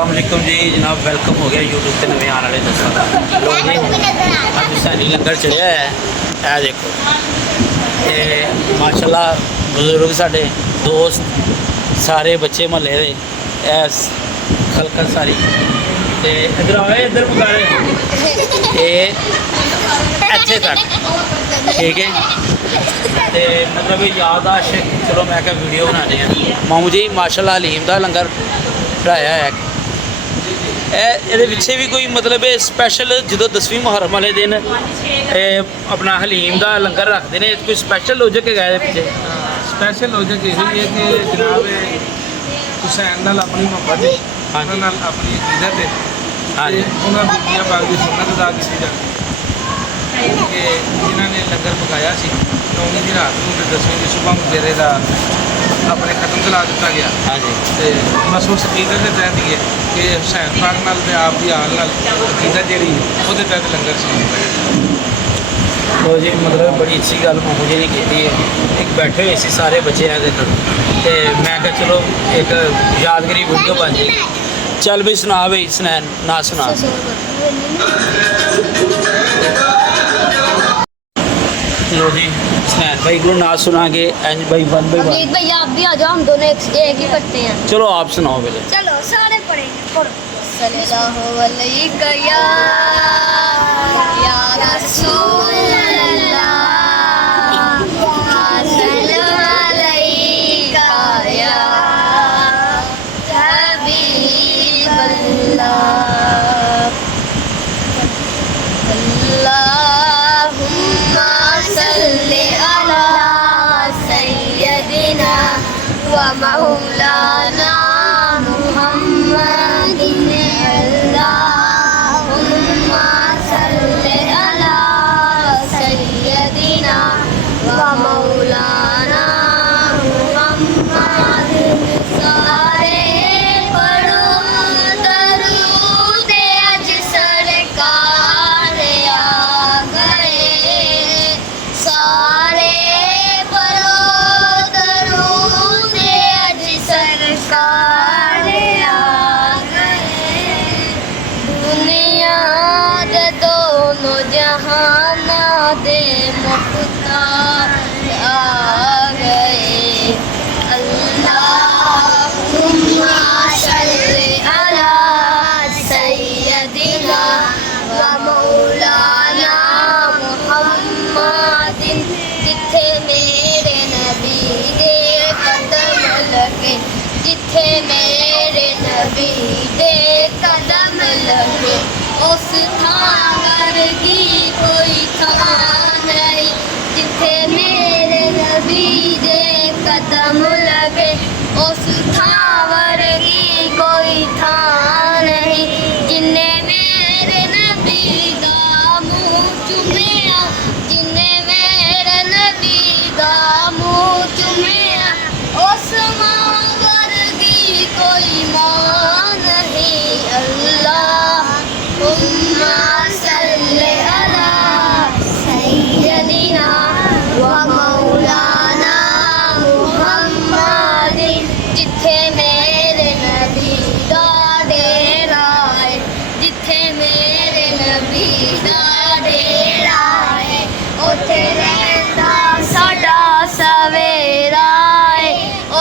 अस्सलामुअलैकुम जी जनाब, वेलकम हो गया यूट्यूब पे नवे आने वाले दोस्तों का। लो जी अज सैनी लंगर चढ़िया है, यह देखो ये माशाल्लाह बुजुर्ग साढ़े दोस्त सारे बच्चे महल्ले दे खलकत सारी ते इधर आए इधर मुकारे इत्थे तक ठीक है। ते मतलब याद आशिक चलो मैं क्या वीडियो बनाने हैं मामू जी माशाल्लाह हलीम का लंगर बढ़ाया है। ये पिछे भी कोई मतलब स्पैशल जो 10वीं मुहर्रम वाले दिन अपना हलीम का लंगर रखते हैं, कोई स्पैशल लॉजिक है पिछे? स्पैशल लॉजिक यही है कि जनाब हुसैन नाल अपनी मोहब्बत है, उन्हां नाल अपनी इज्जत है, हाँ जी उन्होंने बीबियां पाक की सुन्नत अदा की जाती कि जिन्होंने लंगर पकाया सी 9वीं की रात में 10वीं की सुबह मुजेरे का अपने खत्म चला दिता गया। हाँ जी तो बस उस अकीदत के तहत ही है कि हुसैन पाक नाल ते आप की आल नाल अकीदत जी वो तहत लंगर सी। तो जी मतलब बड़ी अच्छी गल मामू जी ने की है। एक बैठे हुए सी सारे बच्चे हैं तो मैं क्या चलो एक यादगिरी वीडियो बन जाएगी। चल भी सुना भाई सुनैन ना सुना। लो जी सुनैन भाई को ना सुना के एंज भाई वन बाई वन। भैया आप भी आ जाओ, हम दोनों एक ही करते हैं। चलो आप सुनाओ पहले। चलो सारे पढ़ेंगे, पढ़ो। सल्लल्लाहु अलैहि या रसूल अल्लाह, सल्लल्लाहु अलैका या हबीब अल्लाह, अल्लाहुम्मा सल्लि अला सय्यदिना व मौलाना मुहम्मदिन, अल्लाहुम्मा सल्लि अला सय्यदिना व मौलाना मुहम्मदिन। सारे पढ़ो दरूद अज सरकार आ गए, सारे पढ़ो दरूद अज सरकार आ गए। दुनिया दे दोनों जहाना दे मुख्तार आ गए, अल्लाहुम्मा सल्लि अला सय्यदिना व मौलाना मुहम्मदिन। जिथे मेरे नबी दे कदम लगे, जिथे मेरे नबी दे कदम लगे, उस थां वर्गी कोई थां नहीं। जिथे मेरे नबी दे कदम लगे, उस थां वर्गी कोई थां नहीं। जिन्ने मेरे नबी दा मुंह चुमिया, जिन्ने मेरे नबी दा मुंह चुमिया, उस मां वर्गी कोई मां नहीं। अल्लाहुम्मा सल्लि अला सय्यदिना व मौलाना मुहम्मदिन। जिथे मेरे नबी दा डेरा है, जिथे मेरे नबी दा डेरा है, उथे रहंदा साडा सवेरा है,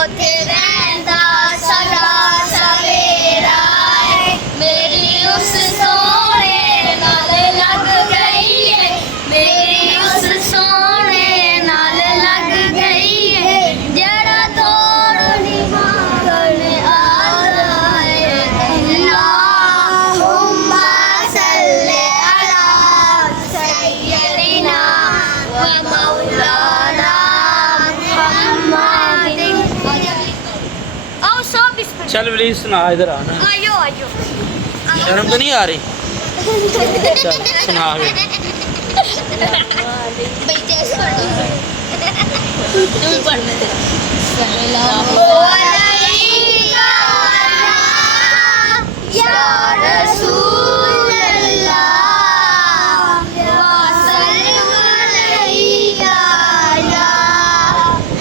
उथे रहंदा साडा सवेरा है। मेरी उस सोने नाल लग गई है, मेरी उस सोने नाल लग गई है, जड़ा तोड़ नहीं मांगण आला है। अल्लाहुम्मा सल्लि अला सय्यदिना व मौलाना मुहम्मदिन। आओ सब इस पर चल प्लीज सुना इधर आना। आयो आयो। शर्म तो नहीं आ रही? चल सुना फिर। तुम पढ़ने दे। सल्लल्लाहु अलैका या रसूल अल्लाह, सल्लल्लाहु अलैका या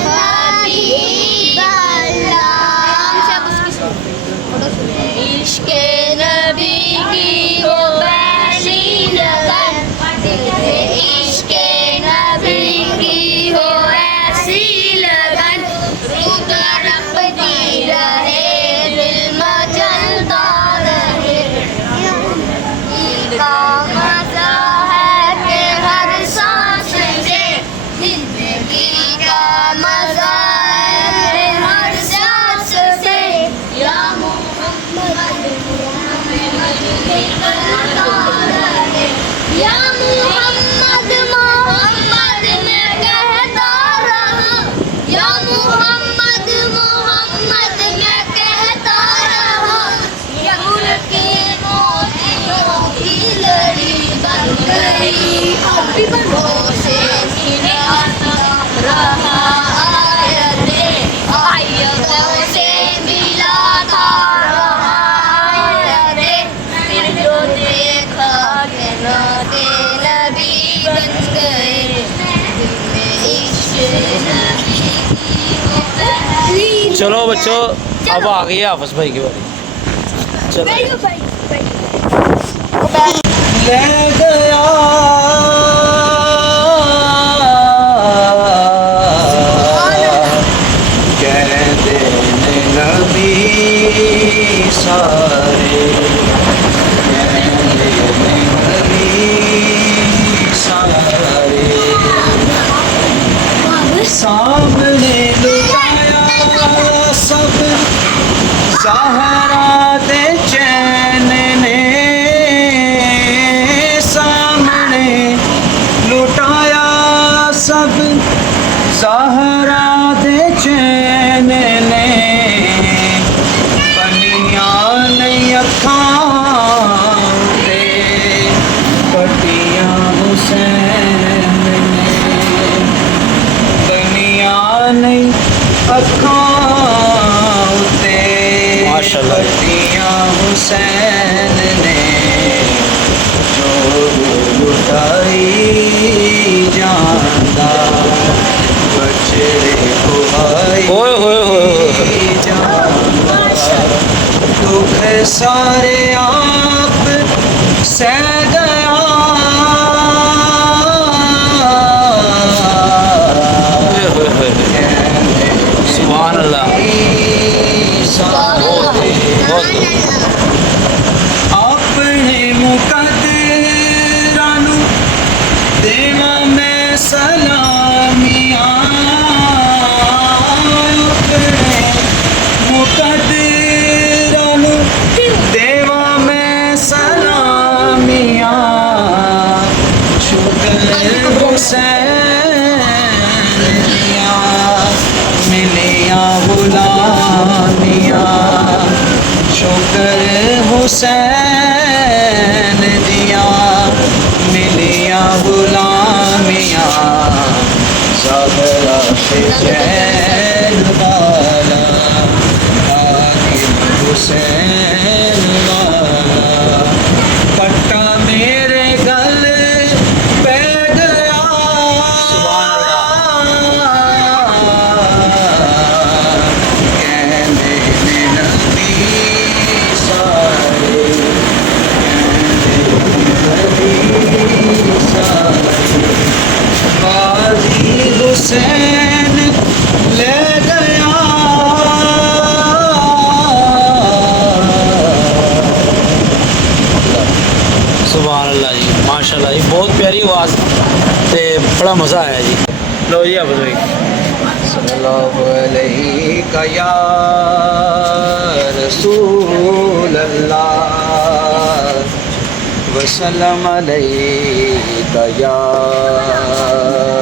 हबीब अल्लाह। इश्क़े चलो बच्चों, अब आ गई है हाफिज भाई की बारी। चलो ले गया कहते ने नबी सारे, कहते ने नबी सारे, सामने लुटाया सब ज़हरा दे चैन ने, सामने लुटाया सब ज़हरा दे चैन ने, पनियां नहीं अखां ते पटियां हुसैन ने, पनियां नहीं अखां ते माशाल्लाह। पटियां हुसैन ने, जो लुटाई जांदा बचड़े बुआई ओए होए होए जांदा, दुख सारे आप सह गया, सुभान अल्लाह। अपने मुकद्दरां नूं देवां मैं सलामियां, अपने मुकद्दरां नूं देवां मैं सलामियां, शुक्र हुसैन दियां मिलियां गुलामियां, शुक्र हुसैन दियां मिलियां गुलामियां, ज़हरा से चैन वाला आकिब हुसैन वाला, पट्टा मेरे गल पै गया, कहने ने नबी सारे, कहने ने नबी सारे, गाज़ी हुसैन ले गया, सुभान अल्लाह जी, माशाल्लाह जी, बहुत प्यारी आवाज़ ते बड़ा मज़ा आया जी। लो जी हाफिज भाई। सल्लल्लाहु अलैका या रसूल अल्लाह, वसल्लम अलैका या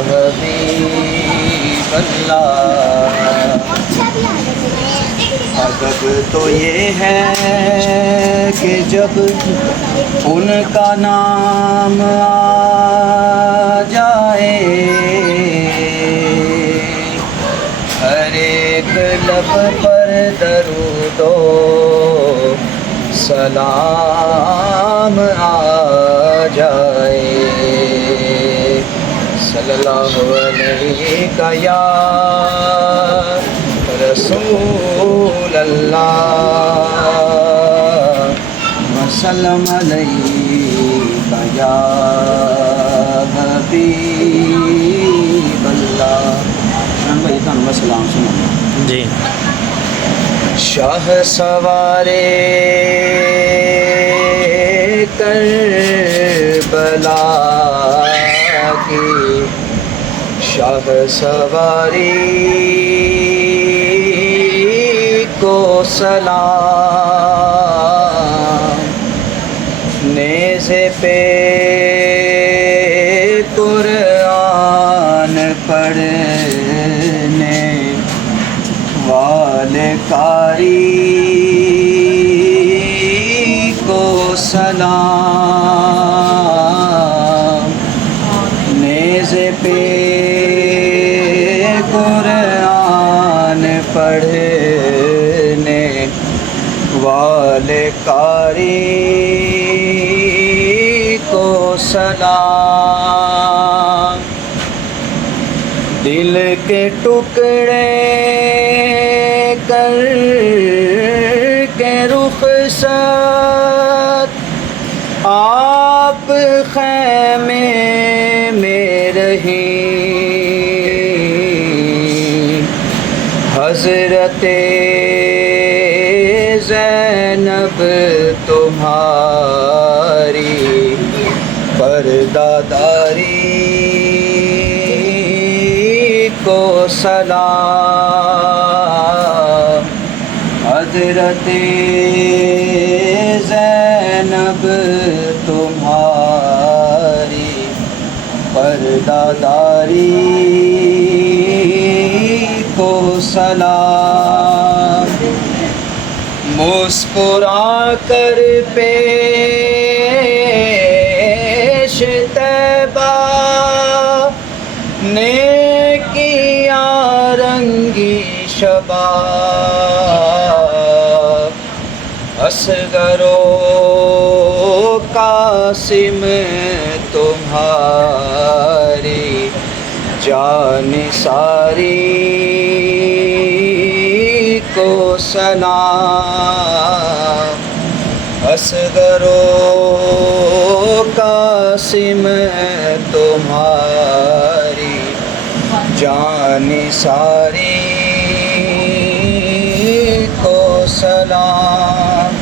हबीब अल्लाह। अदब तो ये है कि जब उनका नाम आ जाए, हर एक लब पर दरूदो सलाम आ जाए, सल्लल्लाहु अलैका या रसूल अल्लाह, वसल्लम अलैका या हबीब अल्लाह। भाई तुहानू सलाम सुना जी। शाह सवारे करबला की, शाह सवारी को सलाम, नेज़े पे कुरान पढ़ने वाले कारी को सलाम, नेज़े पे कुरान पढ़ने वाले कारी को सलाम, दिल के टुकड़े के रुखसत आप खैमे में रही हज़रते ज़ैनब तुम्हारी पर्दादारी को सलाम हज़रते ज़ैनब तुम्हारी पर्दादारी को सलाम मुस्कुरा कर पेश तैबा ने किया रंगी शबाब असगरो कासिम तुम्हारी जान सारी को सलाम असगरो कासिम तुम्हारी जान सारी को सलाम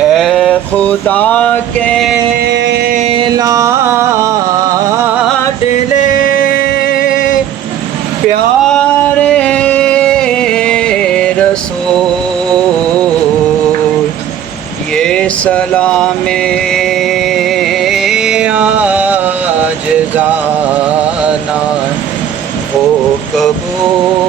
ए खुदा के लाडले प्यारे रसूल ये सलामे आज जाना हो कबूल